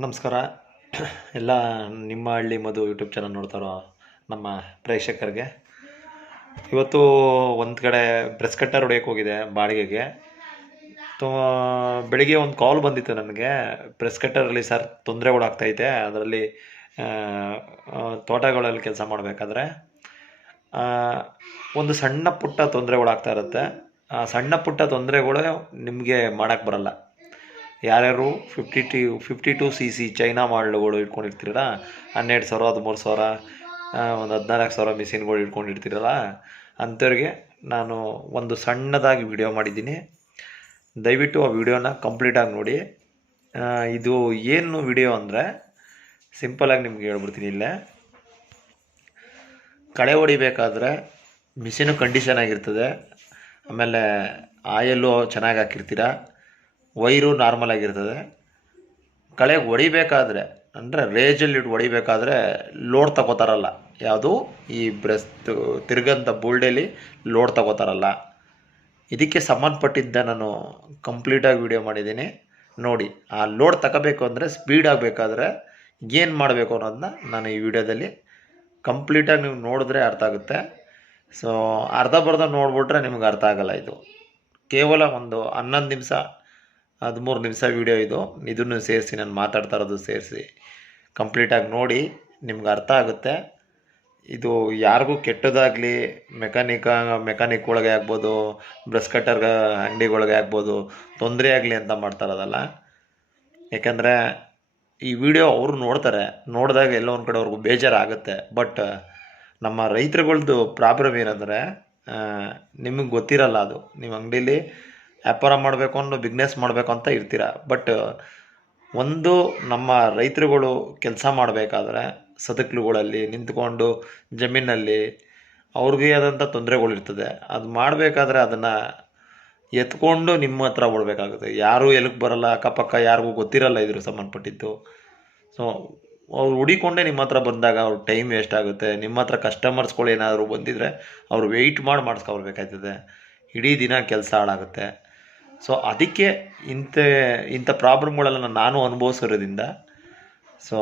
ನಮಸ್ಕಾರ. ಎಲ್ಲ ನಿಮ್ಮ ಹಳ್ಳಿ ಮಧು ಯೂಟ್ಯೂಬ್ ಚಾನಲ್ ನೋಡ್ತಾರೋ ನಮ್ಮ ಪ್ರೇಕ್ಷಕರಿಗೆ. ಇವತ್ತು ಒಂದು ಕಡೆ ಬ್ರೆಸ್ ಕಟ್ಟರ್ ಹೊಡೆಯೋಕೆ ಹೋಗಿದೆ ಬಾಡಿಗೆಗೆ. ತೋ, ಬೆಳಿಗ್ಗೆ ಒಂದು ಕಾಲ್ ಬಂದಿತ್ತು ನನಗೆ. ಬ್ರೆಸ್ ಕಟ್ಟರಲ್ಲಿ ಸರ್ ತೊಂದರೆಗಳಾಗ್ತೈತೆ ಅದರಲ್ಲಿ ತೋಟಗಳಲ್ಲಿ ಕೆಲಸ ಮಾಡಬೇಕಾದ್ರೆ ಒಂದು ಸಣ್ಣ ಪುಟ್ಟ ತೊಂದರೆಗಳಾಗ್ತಾ ಇರುತ್ತೆ. ಆ ಸಣ್ಣ ಪುಟ್ಟ ತೊಂದರೆಗಳು ನಿಮಗೆ ಮಾಡೋಕ್ಕೆ ಬರಲ್ಲ. ಯಾರ್ಯಾರು fifty T fifty two C C China ಮಾಡಲ್ಗಳು ಇಟ್ಕೊಂಡಿರ್ತೀರಲ್ಲ, ಹನ್ನೆರಡು ಸಾವಿರ, ಹದಿಮೂರು ಸಾವಿರ ಒಂದು ಹದಿನಾಲ್ಕು ಸಾವಿರ ಮಿಷಿನ್ಗಳು ಇಟ್ಕೊಂಡಿರ್ತೀರಲ್ಲ, ಅಂಥವ್ರಿಗೆ ನಾನು ಒಂದು ಸಣ್ಣದಾಗಿ ವಿಡಿಯೋ ಮಾಡಿದ್ದೀನಿ. ದಯವಿಟ್ಟು ಆ ವಿಡಿಯೋನ ಕಂಪ್ಲೀಟಾಗಿ ನೋಡಿ. ಇದು ಏನು ವಿಡಿಯೋ ಅಂದರೆ ಸಿಂಪಲಾಗಿ ನಿಮ್ಗೆ ಹೇಳ್ಬಿಡ್ತೀನಿ ಇಲ್ಲೇ. ಕಳೆ ಹೊಡಿಬೇಕಾದ್ರೆ ಮಿಷಿನು ಕಂಡೀಷನ್ ಆಗಿರ್ತದೆ. ಆಮೇಲೆ ಆಯಲ್ಲು ಚೆನ್ನಾಗಿ ಹಾಕಿರ್ತೀರ. ವೈರು ನಾರ್ಮಲ್ ಆಗಿರ್ತದೆ. ಕಳೆ ಹೊಡಿಬೇಕಾದ್ರೆ, ಅಂದರೆ ರೇಜಲ್ಲಿ ಇಟ್ಟು ಹೊಡಿಬೇಕಾದ್ರೆ ಲೋಡ್ ತಗೋತಾರಲ್ಲ. ಯಾವುದು? ಈ ಬ್ರೆಸ್ ತಿರ್ಗಂಥ ಬುಲ್ಡೇಲಿ ಲೋಡ್ ತಗೋತಾರಲ್ಲ. ಇದಕ್ಕೆ ಸಂಬಂಧಪಟ್ಟಿದ್ದ ನಾನು ಕಂಪ್ಲೀಟಾಗಿ ವಿಡಿಯೋ ಮಾಡಿದ್ದೀನಿ. ನೋಡಿ, ಆ ಲೋಡ್ ತಗೋಬೇಕು ಅಂದರೆ ಸ್ಪೀಡ್ ಆಗಬೇಕಾದ್ರೆ ಏನು ಮಾಡಬೇಕು ಅನ್ನೋದನ್ನ ನಾನು ಈ ವಿಡಿಯೋದಲ್ಲಿ ಕಂಪ್ಲೀಟಾಗಿ ನೀವು ನೋಡಿದ್ರೆ ಅರ್ಥ ಆಗುತ್ತೆ. ಸೊ ಅರ್ಧ ಬರ್ಧ ನೋಡ್ಬಿಟ್ರೆ ನಿಮ್ಗೆ ಅರ್ಥ ಆಗಲ್ಲ ಇದು. ಕೇವಲ ಒಂದು ಹನ್ನೊಂದು ನಿಮಿಷ ಹದಿಮೂರು ನಿಮಿಷ ವೀಡಿಯೋ ಇದು. ಇದನ್ನು ಸೇರಿಸಿ, ನಾನು ಮಾತಾಡ್ತಾ ಇರೋದು ಸೇರಿಸಿ. ಕಂಪ್ಲೀಟಾಗಿ ನೋಡಿ, ನಿಮ್ಗೆ ಅರ್ಥ ಆಗುತ್ತೆ. ಇದು ಯಾರಿಗೂ ಕೆಟ್ಟದಾಗಲಿ ಮೆಕ್ಯಾನಿಕ ಮೆಕ್ಯಾನಿಕ್ ಒಳಗೆ ಆಗ್ಬೋದು ಬ್ರಷ್ ಕಟ್ಟರ್ ಅಂಗಡಿಗಳಿಗೆ ಆಗ್ಬೋದು, ತೊಂದರೆ ಆಗಲಿ ಅಂತ ಮಾಡ್ತಾ ಇರೋದಲ್ಲ. ಯಾಕಂದರೆ, ಈ ವಿಡಿಯೋ ಅವರು ನೋಡ್ತಾರೆ. ನೋಡಿದಾಗ ಎಲ್ಲೋ ಒಂದು ಕಡೆ ಅವ್ರಿಗೂ ಬೇಜಾರಾಗುತ್ತೆ. ಬಟ್ ನಮ್ಮ ರೈತರುಗಳ್ದು ಪ್ರಾಬ್ಲಮ್ ಏನಂದರೆ ನಿಮಗೆ ಗೊತ್ತಿರಲ್ಲ ಅದು. ನಿಮ್ಮ ಅಂಗಡೀಲಿ ವ್ಯಾಪಾರ ಮಾಡಬೇಕು ಅನ್ನೋ ಬಿಸ್ನೆಸ್ ಮಾಡಬೇಕು ಅಂತ ಇರ್ತೀರ. ಬಟ್ ಒಂದು ನಮ್ಮ ರೈತರುಗಳು ಕೆಲಸ ಮಾಡಬೇಕಾದ್ರೆ ಸದಕ್ಲುಗಳಲ್ಲಿ ನಿಂತ್ಕೊಂಡು ಜಮೀನಲ್ಲಿ ಅವ್ರಿಗೆ ಆದಂಥ ತೊಂದರೆಗಳಿರ್ತದೆ ಅದು ಮಾಡಬೇಕಾದ್ರೆ ಅದನ್ನು ಎತ್ಕೊಂಡು ನಿಮ್ಮ ಹತ್ರ ಓಡಬೇಕಾಗುತ್ತೆ. ಯಾರೂ ಎಲ್ಲಿಗೆ ಬರಲ್ಲ, ಅಕ್ಕಪಕ್ಕ ಯಾರಿಗೂ ಗೊತ್ತಿರಲ್ಲ ಇದ್ರ ಸಂಬಂಧಪಟ್ಟಿದ್ದು. ಸೊ ಅವ್ರು ಹುಡಿಕೊಂಡೇ ನಿಮ್ಮ ಹತ್ರ ಬಂದಾಗ ಅವ್ರ ಟೈಮ್ ವೇಸ್ಟ್ ಆಗುತ್ತೆ. ನಿಮ್ಮ ಹತ್ರ ಕಸ್ಟಮರ್ಸ್ಗಳು ಏನಾದರೂ ಬಂದಿದ್ರೆ ಅವ್ರು ವೆಯ್ಟ್ ಮಾಡಿ ಮಾಡಿಸ್ಕೊಳ್ಬೇಕಾಯ್ತದೆ ಇಡೀ ದಿನ ಕೆಲಸ ಹಾಳಾಗುತ್ತೆ. ಸೊ ಅದಕ್ಕೆ ಇಂಥ ಇಂಥ ಪ್ರಾಬ್ಲಮ್ಗಳೆಲ್ಲ ನಾನು ಅನುಭವಿಸಿರೋದ್ರಿಂದ ಸೊ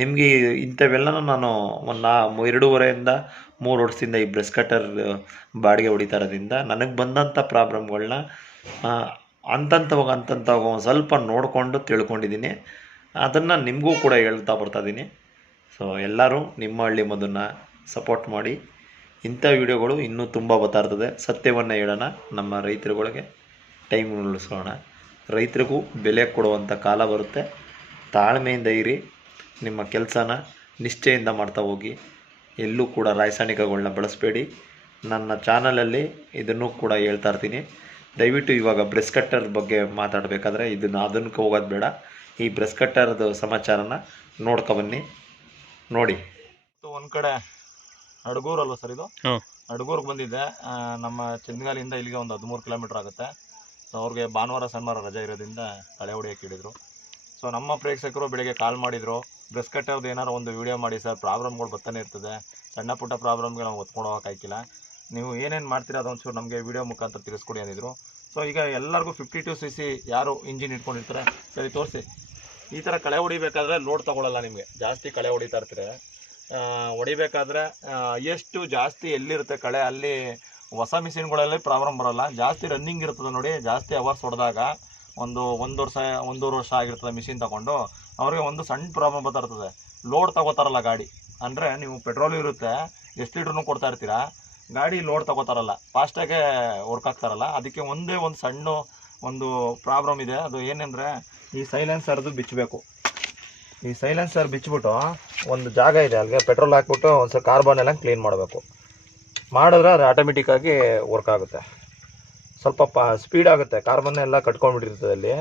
ನಿಮಗೆ ಇಂಥವೆಲ್ಲನೂ ನಾನು ಒಂದು ನಾ, ಎರಡೂವರೆಯಿಂದ ಮೂರು ವರ್ಷದಿಂದ ಈ ಬ್ರೆಸ್ ಕಟ್ಟರ್, ಬಾಡಿಗೆ ಹೊಡಿತಾ ಇರೋದ್ರಿಂದ ನನಗೆ ಬಂದಂಥ ಪ್ರಾಬ್ಲಮ್ಗಳನ್ನ ಅಂತಂತವಾಗ ಅಂತಂತವಾಗ ಒಂದು ಸ್ವಲ್ಪ ನೋಡಿಕೊಂಡು ತಿಳ್ಕೊಂಡಿದ್ದೀನಿ. ಅದನ್ನು ನಿಮಗೂ ಕೂಡ ಹೇಳ್ತಾ ಬರ್ತಾ ಇದ್ದೀನಿ. ಸೊ ಎಲ್ಲರೂ ನಿಮ್ಮ ಹಳ್ಳಿ ಮದನ್ನು ಸಪೋರ್ಟ್ ಮಾಡಿ. ಇಂಥ ವಿಡಿಯೋಗಳು ಇನ್ನೂ ತುಂಬ ಬರ್ತಾ ಇರ್ತದೆ. ಸತ್ಯವನ್ನು ಹೇಳೋಣ. ನಮ್ಮ ರೈತರುಗಳಿಗೆ ಟೈಮ್ ಉಳಿಸೋಣ. ರೈತರಿಗೂ ಬೆಲೆ ಕೊಡುವಂಥ ಕಾಲ ಬರುತ್ತೆ. ತಾಳ್ಮೆಯಿಂದ ಇರಿ. ನಿಮ್ಮ ಕೆಲಸನ ನಿಷ್ಠೆಯಿಂದ ಮಾಡ್ತಾ ಹೋಗಿ. ಎಲ್ಲೂ ಕೂಡ ರಾಸಾಯನಿಕಗಳನ್ನ ಬಳಸಬೇಡಿ. ನನ್ನ ಚಾನಲಲ್ಲಿ ಇದನ್ನು ಕೂಡ ಹೇಳ್ತಾ ಇರ್ತೀನಿ. ದಯವಿಟ್ಟು ಇವಾಗ ಬ್ರೆಸ್ ಕಟ್ಟರ್ ಬಗ್ಗೆ ಮಾತಾಡಬೇಕಾದ್ರೆ ಇದನ್ನು ಅದಕ್ಕೆ ಹೋಗೋದು ಬೇಡ. ಈ ಬ್ರೆಸ್ ಕಟ್ಟರ್ದು ಸಮಾಚಾರನ ನೋಡ್ಕೊಬನ್ನಿ ನೋಡಿ. ಒಂದು ಕಡೆ ಅಡಗೂರು ಅಲ್ವಾ ಸರ್ ಇದು. ಅಡಗೂರ್ಗೆ ಬಂದಿದ್ದೆ. ನಮ್ಮ ಚಂದಗಾಲಿಯಿಂದ ಇಲ್ಲಿಗೆ ಒಂದು ಹದಿಮೂರು ಕಿಲೋಮೀಟರ್ ಆಗುತ್ತೆ. ಸೊ ಅವ್ರಿಗೆ ಭಾನುವಾರ, ಶನಿವಾರ ರಜೆ ಇರೋದ್ರಿಂದ ಕಳೆ ಹೊಡಿಯೋಕೆ ಹಿಡಿದ್ರು ಸೊ ನಮ್ಮ ಪ್ರೇಕ್ಷಕರು ಬೆಳಿಗ್ಗೆ ಕಾಲ್ ಮಾಡಿದ್ರು. ಬ್ರೆಸ್ ಕಟ್ಟೋದು ಏನಾರು ಒಂದು ವಿಡಿಯೋ ಮಾಡಿ ಸರ್, ಪ್ರಾಬ್ಲಮ್ಗಳು ಬರ್ತಾನೆ ಇರ್ತದೆ. ಸಣ್ಣ ಪುಟ್ಟ ಪ್ರಾಬ್ಲಮ್ಗೆ ನಾವು ಒತ್ಕೊಂಡು ಹೋಗೋಕ್ಕಾಗಿಲ್ಲ ನೀವು ಏನೇನು ಮಾಡ್ತೀರಾ ಅದೊಂಚೂರು ನಮಗೆ ವೀಡಿಯೋ ಮುಖಾಂತರ ತಿಳಿಸ್ಕೊಡಿ ಅಂದಿದ್ರು. ಸೊ ಈಗ ಎಲ್ಲರಿಗೂ ಫಿಫ್ಟಿ ಟು ಸಿ ಸಿ ಯಾರು ಇಂಜಿನ್ ಇಟ್ಕೊಂಡಿರ್ತಾರೆ? ಸರಿ, ತೋರಿಸಿ. ಈ ಥರ ಕಳೆ ಹೊಡಿಬೇಕಾದ್ರೆ ಲೋಡ್ ತಗೊಳ್ಳಲ್ಲ ನಿಮಗೆ. ಜಾಸ್ತಿ ಕಳೆ ಹೊಡಿತಾ ಇರ್ತೀರ. ಹೊಡಿಬೇಕಾದ್ರೆ ಎಷ್ಟು ಜಾಸ್ತಿ ಎಲ್ಲಿರುತ್ತೆ ಕಳೆ, ಅಲ್ಲಿ ಹೊಸ ಮಿಷಿನ್ಗಳಲ್ಲೇ ಪ್ರಾಬ್ಲಮ್ ಬರೋಲ್ಲ. ಜಾಸ್ತಿ ರನ್ನಿಂಗ್ ಇರ್ತದೆ ನೋಡಿ, ಜಾಸ್ತಿ ಅವರ್ಸ್ ಹೊಡೆದಾಗ ಒಂದು ಒಂದು ವರ್ಷ, ಒಂದೂವರೆ ವರ್ಷ ಆಗಿರ್ತದೆ ಮಿಷಿನ್ ತಗೊಂಡು. ಅವ್ರಿಗೆ ಒಂದು ಸಣ್ಣ ಪ್ರಾಬ್ಲಮ್ ಬರ್ತಾ ಇರ್ತದೆ. ಲೋಡ್ ತಗೋತಾರಲ್ಲ ಗಾಡಿ. ಅಂದರೆ ನೀವು ಪೆಟ್ರೋಲ್ ಇರುತ್ತೆ, ಎಷ್ಟು ಲೀಟ್ರೂ ಕೊಡ್ತಾ ಇರ್ತೀರಾ? ಗಾಡಿ ಲೋಡ್ ತಗೋತಾರಲ್ಲ. ಫಾಸ್ಟಾಗೆ ವರ್ಕ್ ಆಗ್ತಾರಲ್ಲ. ಅದಕ್ಕೆ ಒಂದೇ ಒಂದು ಸಣ್ಣ ಒಂದು ಪ್ರಾಬ್ಲಮ್ ಇದೆ. ಅದು ಏನಂದರೆ, ಈ ಸೈಲೆನ್ಸರ್ದು ಬಿಚ್ಚಬೇಕು. ಈ ಸೈಲೆನ್ಸರ್ ಬಿಚ್ಚಿಬಿಟ್ಟು ಒಂದು ಜಾಗ ಇದೆ ಅಲ್ಲಿಗೆ ಪೆಟ್ರೋಲ್ ಹಾಕ್ಬಿಟ್ಟು ಒಂದು ಸ್ವಲ್ಪ ಕಾರ್ಬನ್ ಎಲ್ಲ ಕ್ಲೀನ್ ಮಾಡಬೇಕು. ಮಾಡಿದ್ರೆ ಅದು ಆಟೋಮೆಟಿಕ್ಕಾಗಿ ವರ್ಕ್ ಆಗುತ್ತೆ. ಸ್ವಲ್ಪ ಪ ಸ್ಪೀಡ್ ಆಗುತ್ತೆ. ಕಾರ್ಬನ್ ಎಲ್ಲ ಕಟ್ಕೊಂಡ್ಬಿಟ್ಟಿರ್ತದೆ ಅಲ್ಲಿ.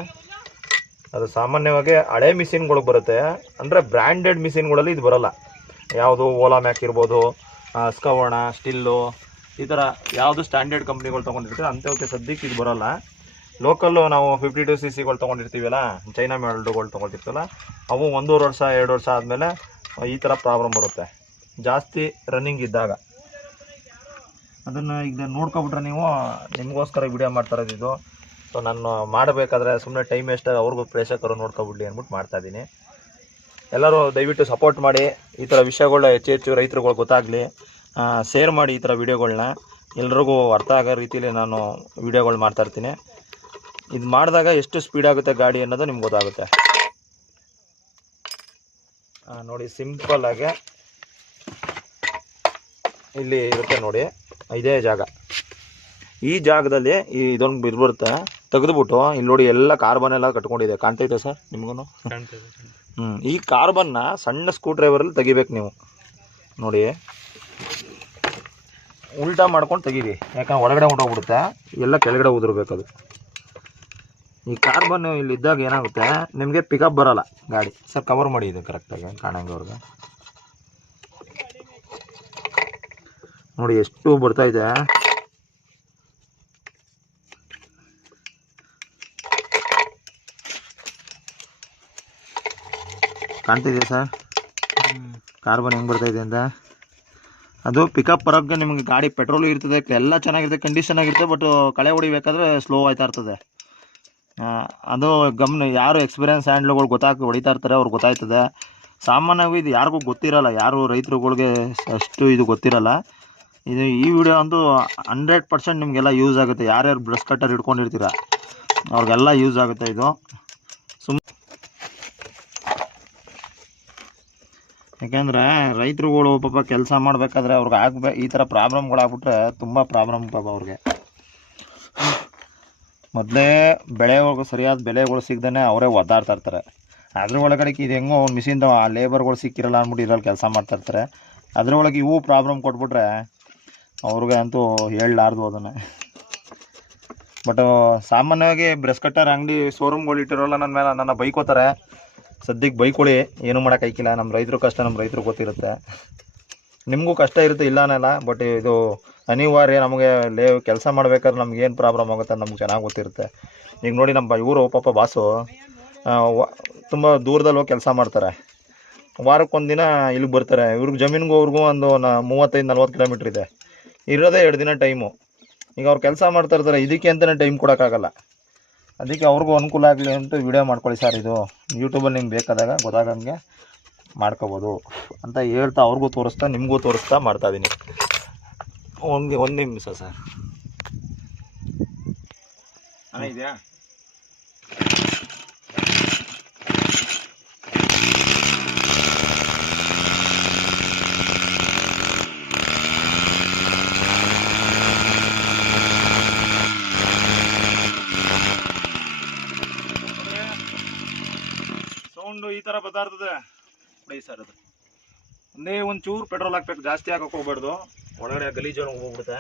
ಅದು ಸಾಮಾನ್ಯವಾಗಿ ಹಳೆ ಮಿಷಿನ್ಗಳಿಗೆ ಬರುತ್ತೆ. ಅಂದರೆ ಬ್ರ್ಯಾಂಡೆಡ್ ಮಿಷಿನ್ಗಳಲ್ಲಿ ಇದು ಬರೋಲ್ಲ. ಯಾವುದು ಓಲಾ ಮ್ಯಾಕ್ ಇರ್ಬೋದು ಸ್ಕವಣ ಸ್ಟಿಲ್ಲು ಈ ಥರ ಯಾವುದು ಸ್ಟ್ಯಾಂಡರ್ಡ್ ಕಂಪ್ನಿಗಳು ತೊಗೊಂಡಿರ್ತೀವಿ ಅಂಥವಕ್ಕೆ ಸದ್ಯಕ್ಕೆ ಇದು ಬರಲ್ಲ. ಲೋಕಲ್ಲು ನಾವು ಫಿಫ್ಟಿ ಟು ಸಿ ಸಿಗಳು ತೊಗೊಂಡಿರ್ತೀವಲ್ಲ ಚೈನಾ ಮೆಲ್ಡುಗಳು ತೊಗೊಂಡಿರ್ತಲ್ಲ ಅವು ಒಂದೂವರೆ ವರ್ಷ, ಎರಡು ವರ್ಷ ಆದಮೇಲೆ ಈ ಥರ ಪ್ರಾಬ್ಲಮ್ ಬರುತ್ತೆ. ಜಾಸ್ತಿ ರನ್ನಿಂಗ್ ಇದ್ದಾಗ. ಅದನ್ನು ಈಗ ನೋಡ್ಕೊಬಿಟ್ರೆ ನೀವು ನಿಮಗೋಸ್ಕರ ವಿಡಿಯೋ ಮಾಡ್ತಾ ಇರೋದು ಇದು. ಸೊ ನಾನು ಮಾಡಬೇಕಾದ್ರೆ ಸುಮ್ಮನೆ ಟೈಮ್ ವೇಸ್ಟ್ ಅವ್ರಿಗೂ ಪ್ರೇಕ್ಷಕರು ನೋಡ್ಕೊಬಿಡ್ಲಿ ಅಂದ್ಬಿಟ್ಟು ಮಾಡ್ತಾ ಇದ್ದೀನಿ. ಎಲ್ಲರೂ ದಯವಿಟ್ಟು ಸಪೋರ್ಟ್ ಮಾಡಿ. ಈ ಥರ ವಿಷಯಗಳು ಹೆಚ್ಚು ಹೆಚ್ಚು ರೈತರುಗಳು ಗೊತ್ತಾಗಲಿ ಶೇರ್ ಮಾಡಿ ಈ ಥರ ವಿಡಿಯೋಗಳನ್ನ ಎಲ್ರಿಗೂ ಅರ್ಥ ಆಗೋ ರೀತಿಯಲ್ಲಿ ನಾನು ವಿಡಿಯೋಗಳು ಮಾಡ್ತಾ ಇರ್ತೀನಿ. ಇದು ಮಾಡಿದಾಗ ಎಷ್ಟು ಸ್ಪೀಡ್ ಆಗುತ್ತೆ ಗಾಡಿ ಅನ್ನೋದು ನಿಮ್ಗೆ ಗೊತ್ತಾಗುತ್ತೆ. ನೋಡಿ ಸಿಂಪಲ್ ಆಗಿ ಇಲ್ಲಿ ಇರುತ್ತೆ ನೋಡಿ. ಇದೇ ಜಾಗ. ಈ ಜಾಗದಲ್ಲಿ ಈ ಇದೊಂದು ಬಿದ್ಬಿಡುತ್ತೆ ತೆಗೆದುಬಿಟ್ಟು ಇಲ್ಲಿ ನೋಡಿ ಎಲ್ಲ ಕಾರ್ಬನ್ ಎಲ್ಲ ಕಟ್ಕೊಂಡಿದೆ. ಕಾಣ್ತೈತೆ ಸರ್ ನಿಮಗೂ ಹ್ಞೂ ಈ ಕಾರ್ಬನ್ನ ಸಣ್ಣ ಸ್ಕ್ರೂ ಡ್ರೈವರಲ್ಲಿ ತೆಗಿಬೇಕು ನೀವು. ನೋಡಿ. ಉಲ್ಟಾ ಮಾಡ್ಕೊಂಡು ತೆಗೀರಿ. ಯಾಕಂದ್ರೆ ಒಳಗಡೆ ಹೊಂಟೋಗ್ಬಿಡುತ್ತೆ. ಎಲ್ಲ ಕೆಳಗಡೆ ಉದುರ್ಬೇಕದು ಅದು. ಈ ಕಾರ್ಬನ್ ಇಲ್ಲಿದ್ದಾಗ ಏನಾಗುತ್ತೆ? ನಿಮಗೆ ಪಿಕಪ್ ಬರೋಲ್ಲ ಗಾಡಿ. ಸರ್ ಕವರ್ ಮಾಡಿ ಇದು ಕರೆಕ್ಟಾಗಿ ಕಾಣಂಗೆ ಅವ್ರಿಗೆ. ನೋಡಿ ಎಷ್ಟು ಬರ್ತಾ ಇದೆ. ಕಾಣ್ತಿದೆಯಾ ಸರ್? ಕಾರ್ಬನ್ ಹೆಂಗೆ ಬರ್ತಾ ಇದೆ ಅಂತ. ಅದು ಪಿಕಪ್ ಬರೋಕ್ಕೆ ನಿಮಗೆ ಗಾಡಿ ಪೆಟ್ರೋಲು ಇರ್ತದೆ, ಎಲ್ಲ ಚೆನ್ನಾಗಿರ್ತದೆ ಕಂಡೀಷನ್ ಆಗಿರ್ತದೆ ಬಟ್ ಕಳೆ ಹೊಡಿಬೇಕಾದ್ರೆ ಸ್ಲೋ ಆಯ್ತಾ ಇರ್ತದೆ. ಅದು ಗಮನ, ಯಾರು ಎಕ್ಸ್ಪೀರಿಯನ್ಸ್ ಹ್ಯಾಂಡ್ಲ್ಗಳು ಗೊತ್ತಾಗಿ, ಹೊಡಿತಾ ಇರ್ತಾರೆ, ಅವ್ರು ಗೊತ್ತಾಯ್ತದೆ. ಸಾಮಾನ್ಯವಾಗಿ ಇದು ಯಾರಿಗೂ ಗೊತ್ತಿರಲ್ಲ, ಯಾರು ರೈತರುಗಳಿಗೆ ಅಷ್ಟು ಇದು ಗೊತ್ತಿರಲ್ಲ. ಇದು ಈ ವಿಡಿಯೋ ಅಂತೂ ಹಂಡ್ರೆಡ್ ಪರ್ಸೆಂಟ್ ನಿಮಗೆಲ್ಲ ಯೂಸ್ ಆಗುತ್ತೆ. ಯಾರ್ಯಾರು ಬ್ರಷ್ ಕಟ್ಟರ್ ಇಟ್ಕೊಂಡಿರ್ತೀರ, ಅವ್ರಿಗೆಲ್ಲ ಯೂಸ್ ಆಗುತ್ತೆ ಇದು. ಸುಮ್ ಯಾಕೆಂದರೆ ರೈತರುಗಳು ಪಾಪ ಕೆಲಸ ಮಾಡಬೇಕಾದ್ರೆ ಅವ್ರಿಗೆ ಆಗ್ಬೇ ಈ ಥರ ಪ್ರಾಬ್ಲಮ್ಗಳಾಗ್ಬಿಟ್ರೆ ತುಂಬ ಪ್ರಾಬ್ಲಮ್ ಪಾಪ ಅವ್ರಿಗೆ. ಮೊದಲೇ ಬೆಳೆಗಳು ಸರಿಯಾದ ಬೆಲೆಗಳು ಸಿಗ್ದೇ ಅವರೇ ಒದ್ದಾಡ್ತಾ ಇರ್ತಾರೆ. ಅದ್ರ ಒಳಗಡೆ ಇದು ಹೆಂಗೋ ಒಂದು ಮಿಷಿನ್ದು ಆ ಲೇಬರ್ಗಳು ಸಿಕ್ಕಿರಲ್ಲ ಅಂದ್ಬಿಟ್ಟು ಇದ್ರಲ್ಲಿ ಕೆಲಸ ಮಾಡ್ತಾ ಇರ್ತಾರೆ. ಅದ್ರೊಳಗೆ ಇವು ಪ್ರಾಬ್ಲಮ್ ಕೊಟ್ಬಿಟ್ರೆ ಅವ್ರಿಗೆ ಅಂತೂ ಹೇಳಲಾರ್ದು ಅದನ್ನು. ಬಟ್ ಸಾಮಾನ್ಯವಾಗಿ ಬ್ರೆಸ್ ಕಟ್ಟರ್ ಅಂಗಡಿ ಶೋರೂಮ್ಗಳು ಇಟ್ಟಿರೋಲ್ಲ ನನ್ನ ಮೇಲೆ, ನನ್ನ ಬೈಕೋತಾರೆ ಸದ್ಯಕ್ಕೆ ಬೈಕೊಳ್ಳಿ ಏನು ಮಾಡೋಕ್ಕಾಯ್ಕಿಲ್ಲ ನಮ್ಮ ರೈತರು ಕಷ್ಟ ನಮ್ಮ ರೈತರು ಗೊತ್ತಿರುತ್ತೆ. ನಿಮಗೂ ಕಷ್ಟ ಇರುತ್ತೆ ಇಲ್ಲ ಅನ್ನಲ್ಲ ಬಟ್ ಇದು ಅನಿವಾರ್ಯ ನಮಗೆ ಲೇ, ಕೆಲಸ ಮಾಡ್ಬೇಕಾದ್ರೆ ನಮ್ಗೆ ಏನು ಪ್ರಾಬ್ಲಮ್ ಆಗುತ್ತೆ ನಮ್ಗೆ ಚೆನ್ನಾಗಿ ಗೊತ್ತಿರುತ್ತೆ. ಈಗ ನೋಡಿ ನಮ್ಮ ಇವರು, ಪಾಪ ಬಾಸು ತುಂಬ ದೂರದಲ್ಲಿ ಹೋಗಿ ಕೆಲಸ ಮಾಡ್ತಾರೆ. ವಾರಕ್ಕೊಂದು ದಿನ ಇಲ್ಲಿಗೆ ಬರ್ತಾರೆ. ಇವ್ರಿಗೆ ಜಮೀನಿಗೂ ಅವ್ರಿಗೂ ಒಂದು ನ, ಮೂವತ್ತೈದು ನಲ್ವತ್ತು ಕಿಲೋಮೀಟ್ರ್ ಇದೆ. ಇರೋದೇ ಎರಡು ದಿನ ಟೈಮು ಈಗ ಅವ್ರು ಕೆಲಸ ಮಾಡ್ತಾ ಇರ್ತಾರೆ, ಇದಕ್ಕೆ ಅಂತಲೇ ಟೈಮ್ ಕೊಡೋಕ್ಕಾಗಲ್ಲ. ಅದಕ್ಕೆ ಅವ್ರಿಗೂ ಅನುಕೂಲ ಆಗಲಿ ಅಂತ ವಿಡಿಯೋ ಮಾಡ್ಕೊಳ್ಳಿ ಸರ್ ಇದು. ಯೂಟ್ಯೂಬಲ್ಲಿ ನಿಮ್ಗೆ ಬೇಕಾದಾಗ ಗೊತ್ತಾಗಂಗೆ ಮಾಡ್ಕೋಬೋದು ಅಂತ ಹೇಳ್ತಾ ಅವ್ರಿಗೂ ತೋರಿಸ್ತಾ, ನಿಮಗೂ ತೋರಿಸ್ತಾ ಮಾಡ್ತಾ ಇದ್ದೀನಿ ಒಂದು ಒಂದು ನಿಮಿಷ ಸರ್ ಇದೆಯಾ ಸೌಂಡು ಈ ಥರ ಬರ್ತಾ ಇರ್ತದೆ ಸರ್ ಅದು ಒಂದೇ ಒಂದು ಚೂರು ಪೆಟ್ರೋಲ್ ಹಾಕ್ಬೇಕು ಜಾಸ್ತಿ ಹಾಕಕ್ಕೆ ಹೋಗ್ಬಾರ್ದು. ಒಳಗಡೆ ಗಲೀಜು ಹೋಗ್ಬಿಡುತ್ತೆ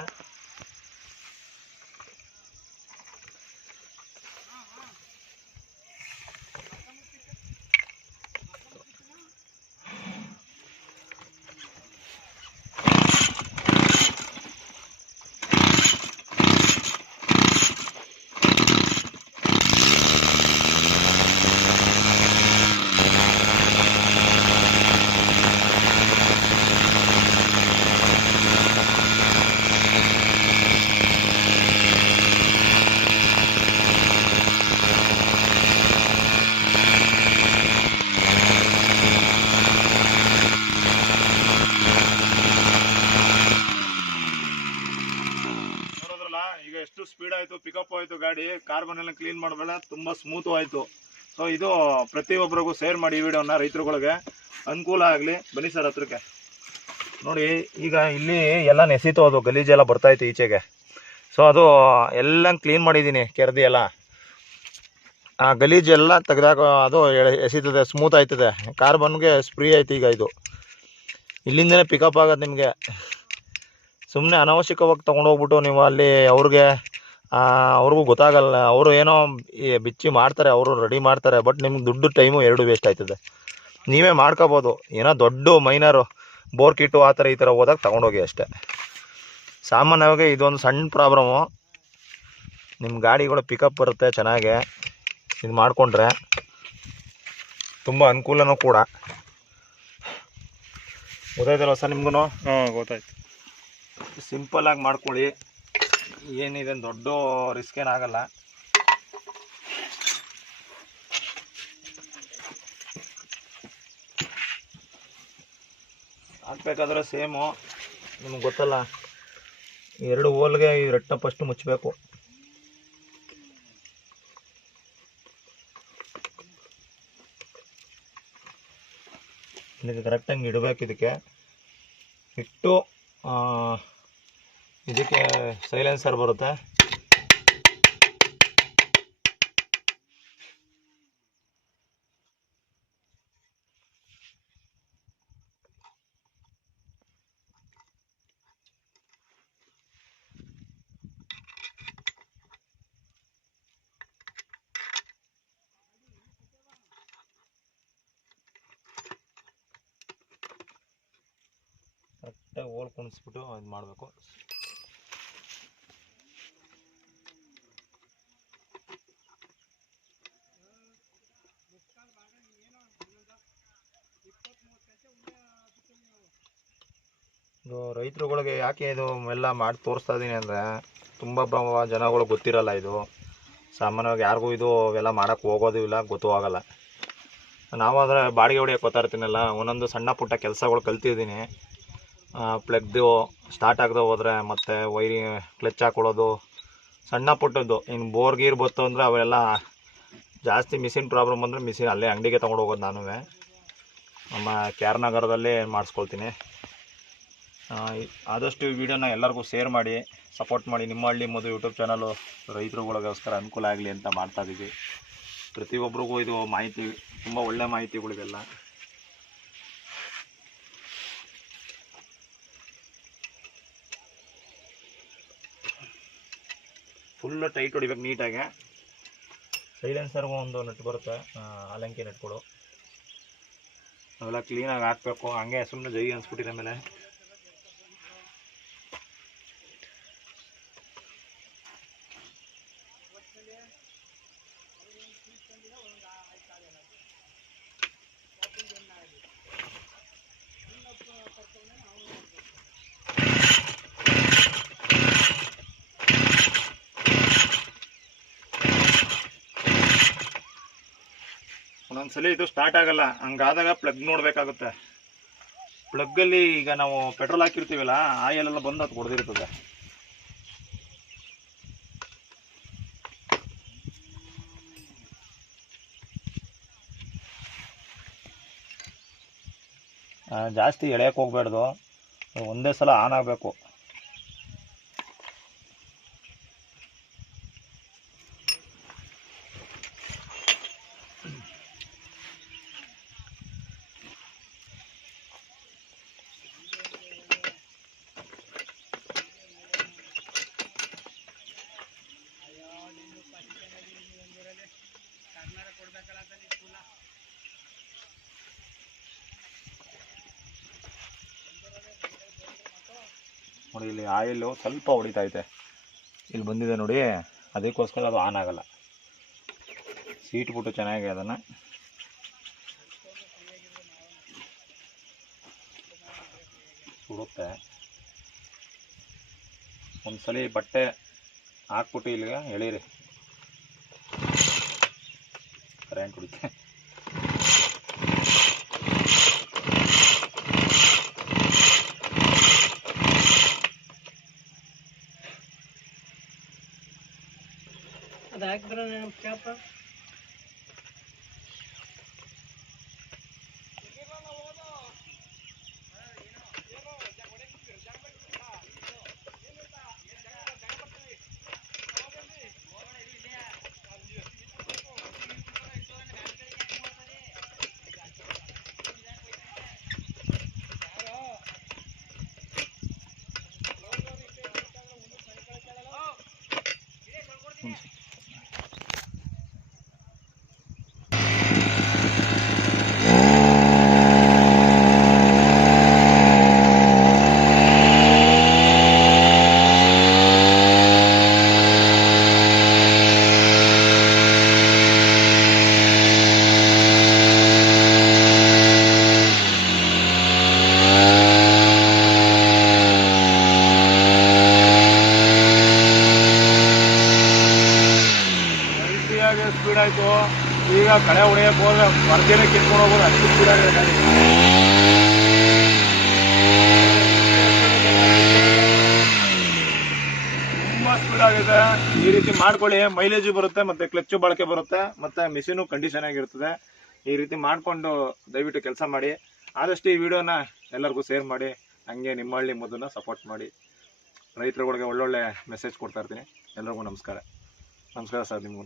ನೋಡಿದ್ರಲ್ಲ ಈಗ ಎಷ್ಟು ಸ್ಪೀಡ್ ಆಯಿತು ಪಿಕಪ್ ಆಯಿತು ಕಾರ್ಬನ್ ಕ್ಲೀನ್ ಮಾಡಿದ್ಮೇಲೆ ತುಂಬ ಸ್ಮೂತು ಆಯಿತು. ಸೊ ಇದು ಪ್ರತಿಯೊಬ್ಬರಿಗೂ ಶೇರ್ ಮಾಡಿ ಈ ವಿಡಿಯೋನ ರೈತರುಗಳಿಗೆ. ಅನುಕೂಲ ಆಗಲಿ. ಬನ್ನಿ ಸರ್ ಹತ್ರಕ್ಕೆ. ನೋಡಿ, ಈಗ ಇಲ್ಲಿ ಎಲ್ಲ ನೆಸೀತು ಅದು ಗಲೀಜೆಲ್ಲ ಬರ್ತಾಯಿತ್ತು ಈಚೆಗೆ. ಸೊ ಅದು ಎಲ್ಲ ಕ್ಲೀನ್ ಮಾಡಿದ್ದೀನಿ, ಕೆರೆದಿ ಎಲ್ಲ. ಆ ಗಲೀಜೆಲ್ಲ ತೆಗೆದಾಗ ಅದು ಎಸೀತದೆ ಸ್ಮೂತ್ ಆಯ್ತದೆ. ಕಾರ್ಬನ್ಗೆ ಸ್ಪ್ರೀ ಆಯ್ತು ಈಗ ಇದು. ಇಲ್ಲಿಂದನೇ ಪಿಕಪ್ ಆಗೋದು ನಿಮಗೆ. ಸುಮ್ಮನೆ ಅನಾವಶ್ಯಕವಾಗಿ ತೊಗೊಂಡೋಗ್ಬಿಟ್ಟು ನೀವು ಅಲ್ಲಿ ಅವ್ರಿಗೆ ಅವ್ರಿಗೂ ಗೊತ್ತಾಗಲ್ಲ. ಅವರು ಏನೋ ಬಿಚ್ಚಿ ಮಾಡ್ತಾರೆ ಅವರು ರೆಡಿ ಮಾಡ್ತಾರೆ ಬಟ್ ನಿಮ್ಗೆ ದುಡ್ಡು ಟೈಮು ಎರಡು ವೇಸ್ಟ್ ಆಯ್ತದೆ. ನೀವೇ ಮಾಡ್ಕೋಬೋದು. ಏನೋ ದೊಡ್ಡ ಮೈನರು ಬೋರ್ ಕಿಟ್ಟು ಆ ಥರ ಈ ಥರ ಹೋದಾಗ ತೊಗೊಂಡೋಗಿ ಅಷ್ಟೇ. ಸಾಮಾನ್ಯವಾಗಿ ಇದೊಂದು ಸಣ್ಣ ಪ್ರಾಬ್ಲಮು ನಿಮ್ಮ ಗಾಡಿಗಳು ಪಿಕಪ್ ಬರುತ್ತೆ ಚೆನ್ನಾಗೆ. ಇದು ಮಾಡಿಕೊಂಡ್ರೆ ತುಂಬ ಅನುಕೂಲನೂ ಕೂಡ. ಗೊತ್ತಾಯ್ತಲ್ಲ ಸರ್ ನಿಮ್ಗು ಹ್ಞೂ ಗೊತ್ತಾಯ್ತು. ಸಿಂಪಲ್ಲಾಗಿ ಮಾಡ್ಕೊಳ್ಳಿ. ಏನಿದೆ ದೊಡ್ಡ ರಿಸ್ಕ್ ಏನಾಗಲ್ಲ ಹಾಕ್ಬೇಕಾದ್ರೆ ಸೇಮು ನಿಮ್ಗೆ ಗೊತ್ತಲ್ಲ, ಎರಡು ಹೋಲ್ಗೆ ಈ ರಟ್ಟ ಫಸ್ಟ್ ಮುಚ್ಚಬೇಕು ಇದಕ್ಕೆ ಕರೆಕ್ಟಾಗಿ ಇಡಬೇಕು ಇದಕ್ಕೆ. ಇಟ್ಟು ಇದಕ್ಕೆ ಸೈಲೆನ್ಸರ್ ಬರುತ್ತೆ? ಕರೆಕ್ಟಾಗಿ ಹೋಲ್ ಕುಣಿಸ್ಬಿಟ್ಟು ಇದು ಮಾಡಬೇಕು ಇದು ರೈತರುಗಳಿಗೆ ಯಾಕೆ ಇದು ಎಲ್ಲ ಮಾಡಿ ತೋರಿಸ್ತಾ ಇದ್ದೀನಿ ಅಂದರೆ ತುಂಬ ಜನಗಳು ಗೊತ್ತಿರಲ್ಲ ಇದು. ಸಾಮಾನ್ಯವಾಗಿ ಯಾರಿಗೂ ಇದು ಎಲ್ಲ ಮಾಡೋಕ್ಕೆ ಹೋಗೋದು ಇಲ್ಲ, ಗೊತ್ತೂ ಆಗಲ್ಲ. ನಾವಾದರೆ ಬಾಡಿಗೆ ಹೊಡಿಯೋಕೆ ಗೊತ್ತಾ ಇರ್ತೀನಲ್ಲ, ಒಂದೊಂದು ಸಣ್ಣ ಪುಟ್ಟ ಕೆಲಸಗಳು ಕಲ್ತಿದ್ದೀನಿ. ಪ್ಲಗ್ದು ಸ್ಟಾರ್ಟ್ ಆಗದೆ ಹೋದರೆ ಮತ್ತು ವೈರಿ ಕ್ಲಚ್ ಹಾಕೊಳ್ಳೋದು, ಸಣ್ಣ ಪುಟ್ಟದ್ದು. ಇನ್ನು ಬೋರ್ ಗೀರ್ ಬತ್ತು ಅಂದರೆ ಅವೆಲ್ಲ ಜಾಸ್ತಿ ಮಿಷಿನ್ ಪ್ರಾಬ್ಲಮ್ ಅಂದರೆ ಮಿಷಿನ್ ಅಲ್ಲೇ ಅಂಗಡಿಗೆ ತೊಗೊಂಡು ಹೋಗೋದು ನಾನು ನಮ್ಮ ಕೆ ಆರ್ ನಗರದಲ್ಲೇ ಮಾಡಿಸ್ಕೊಳ್ತೀನಿ. ಆದಷ್ಟು ವಿಡಿಯೋನ ಎಲ್ಲರಿಗೂ ಶೇರ್ ಮಾಡಿ ಸಪೋರ್ಟ್ ಮಾಡಿ. ನಿಮ್ಮ ಹಳ್ಳಿ ಮದು ಯೂಟ್ಯೂಬ್ ಚಾನಲು ರೈತರುಗಳಿಗೋಸ್ಕರ ಅನುಕೂಲ ಆಗಲಿ ಅಂತ ಮಾಡ್ತಾ ಇದ್ದೀವಿ ಪ್ರತಿಯೊಬ್ಬರಿಗೂ ಇದು ಮಾಹಿತಿ, ತುಂಬ ಒಳ್ಳೆ ಮಾಹಿತಿಗಳಿದೆಲ್ಲ ಫುಲ್ ಟೈಟ್ ಹೊಡಿಬೇಕು ನೀಟಾಗಿ. ಸೈಲೆನ್ಸರ್ಗೂ ಒಂದು ನಟ್ ಬರುತ್ತೆ. ಆಲಂಕಿ ನಟ್ಗಳು. ಅವೆಲ್ಲ ಕ್ಲೀನಾಗಿ ಹಾಕ್ಬೇಕು. ಹಂಗೆ ಸುಮ್ಮನೆ ಜೈ ಅನ್ಸ್ಬಿಟ್ಟಿದೆ ಮೇಲೆ. ಒಂದೊಂದ್ಸಲಿ ಇದು ಸ್ಟಾರ್ಟ್ ಆಗಲ್ಲ. ಹಂಗಾದಾಗ ಪ್ಲಗ್ ನೋಡ್ಬೇಕಾಗುತ್ತೆ. ಪ್ಲಗ್ಗಲ್ಲಿ ಈಗ ನಾವು ಪೆಟ್ರೋಲ್ ಹಾಕಿರ್ತೀವಲ್ಲ ಆಯಿಲ್ ಎಲ್ಲ ಬಂದು ಅದು ಹೊಡೆದಿರ್ತದೆ ಜಾಸ್ತಿ ಎಳೆಯಕ್ಕೆ ಹೋಗ್ಬಾರ್ದು ಒಂದೇ ಸಲ ಆನ್ ಆಗಬೇಕು. ನೋಡಿ, ಇಲ್ಲಿ ಆಯಿಲು ಸ್ವಲ್ಪ ಹೊಡಿತೈತೆ ಇಲ್ಲಿ ಬಂದಿದೆ ನೋಡಿ, ಅದಕ್ಕೋಸ್ಕರ ಅದು ಆನ್ ಆಗಲ್ಲ. ಸೀಟ್ ಬಿಟ್ಟು ಚೆನ್ನಾಗಿ ಅದನ್ನು. ಸುಡುತ್ತೆ ಒಂದ್ಸಲಿ ಬಟ್ಟೆ ಹಾಕ್ಬಿಟ್ಟು ಇಲ್ಲಿಗೆ ಎಳೀರಿ. ಕರೆಂಟ್ ಹೊಡಿತೆ ಅದು ಹಾಕಿದ್ರೆ ನಮ್ಮ ಕ್ಯಾಪ ಸ್ಪೀಡ್ ಆಯಿತು ಈಗ ಕಳೆ ಹೊಡೆಯಕ್ಕೆ ಹೋದ್ರೆ ಬರ್ದೇನೆ ಕಿತ್ಕೊಂಡು ಹೋಗೋದು ಅಷ್ಟು ಸ್ಪೀಡ್ ಆಗಿದೆ ಗಾಡಿ. ತುಂಬಾ ಸ್ಪೀಡ್ ಈ ರೀತಿ ಮಾಡ್ಕೊಳ್ಳಿ ಮೈಲೇಜು ಬರುತ್ತೆ ಮತ್ತೆ ಕ್ಲಚ್ ಬಳಕೆ ಬರುತ್ತೆ, ಮತ್ತೆ ಮಿಷಿನು ಕಂಡೀಷನ್ ಆಗಿರ್ತದೆ. ಈ ರೀತಿ ಮಾಡ್ಕೊಂಡು ದಯವಿಟ್ಟು ಕೆಲಸ ಮಾಡಿ. ಆದಷ್ಟು ಈ ವಿಡಿಯೋನ ಎಲ್ಲರಿಗೂ ಶೇರ್ ಮಾಡಿ, ಹಂಗೆ ನಿಮ್ಮ ಹಳ್ಳಿ ಮೊದಲನ್ನ ಸಪೋರ್ಟ್ ಮಾಡಿ. ರೈತರುಗಳಿಗೆ ಒಳ್ಳೊಳ್ಳೆ ಮೆಸೇಜ್ ಕೊಡ್ತಾ ಇರ್ತೀನಿ. ಎಲ್ಲರಿಗೂ ನಮಸ್ಕಾರ. ನಮಸ್ಕಾರ ಸರ್ ನಿಮ್ಗೂ.